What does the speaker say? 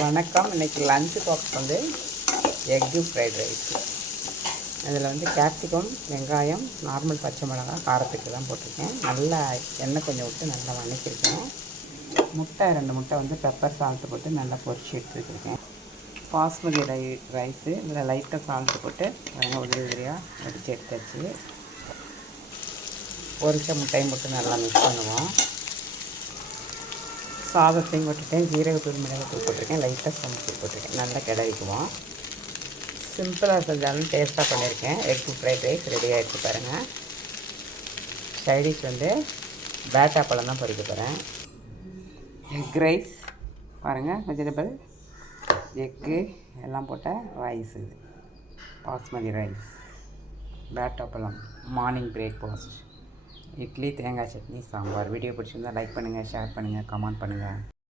வணக்கம். இன்றைக்கி lunch box வந்து எக்கு ஃப்ரைட் ரைஸ். அதில் வந்து கேப்சிகம், வெங்காயம், நார்மல் பச்சை மிளகாய் காரத்துக்கு தான் போட்டிருக்கேன். நல்லா எண்ணெய் கொஞ்சம் விட்டு நல்லா வதக்கியிருக்கேன். முட்டை 2 முட்டை வந்து பெப்பர் சால்ட்டு போட்டு நல்லா பொரிச்சு எடுத்துருக்கேன். பாஸ்மதி ரைஸு இதில் லைட்டாக சால்ட்டு போட்டு உதிரி உதிரியாக வடித்து எடுத்தாச்சு. பொரிச்ச முட்டையும் போட்டு நல்லா மிக்ஸ் பண்ணுவோம். சாதத்தையும் போட்டுருக்கேன், ஜீரகத்தூள் மிளகாத்தூள் போட்டிருக்கேன், லைட்டாக சமைச்சு போட்டிருக்கேன். நல்லா கிளறிக்குவோம். சிம்பிளாக செஞ்சாலும் டேஸ்ட்டாக பண்ணியிருக்கேன். எக் ஃப்ரைட் ரைஸ் ரெடி ஆகிடுச்சு பாருங்கள். சைடிஷ் வந்து பேட்டா பழம் தான் பொரிக்க போகிறேன். எக் ரைஸ் பாருங்கள், வெஜிடபிள் எக்கு எல்லாம் போட்ட ரைஸ். இது பாஸ்மதி ரைஸ், பேட்டா பழம், மார்னிங் பிரேக்ஃபாஸ்ட், இட்லி, தேங்காய் சட்னி, சாம்பார். வீடியோ பிடிச்சிருந்தால் லைக் பண்ணுங்கள், ஷேர் பண்ணுங்கள், கமெண்ட் பண்ணுங்கள்.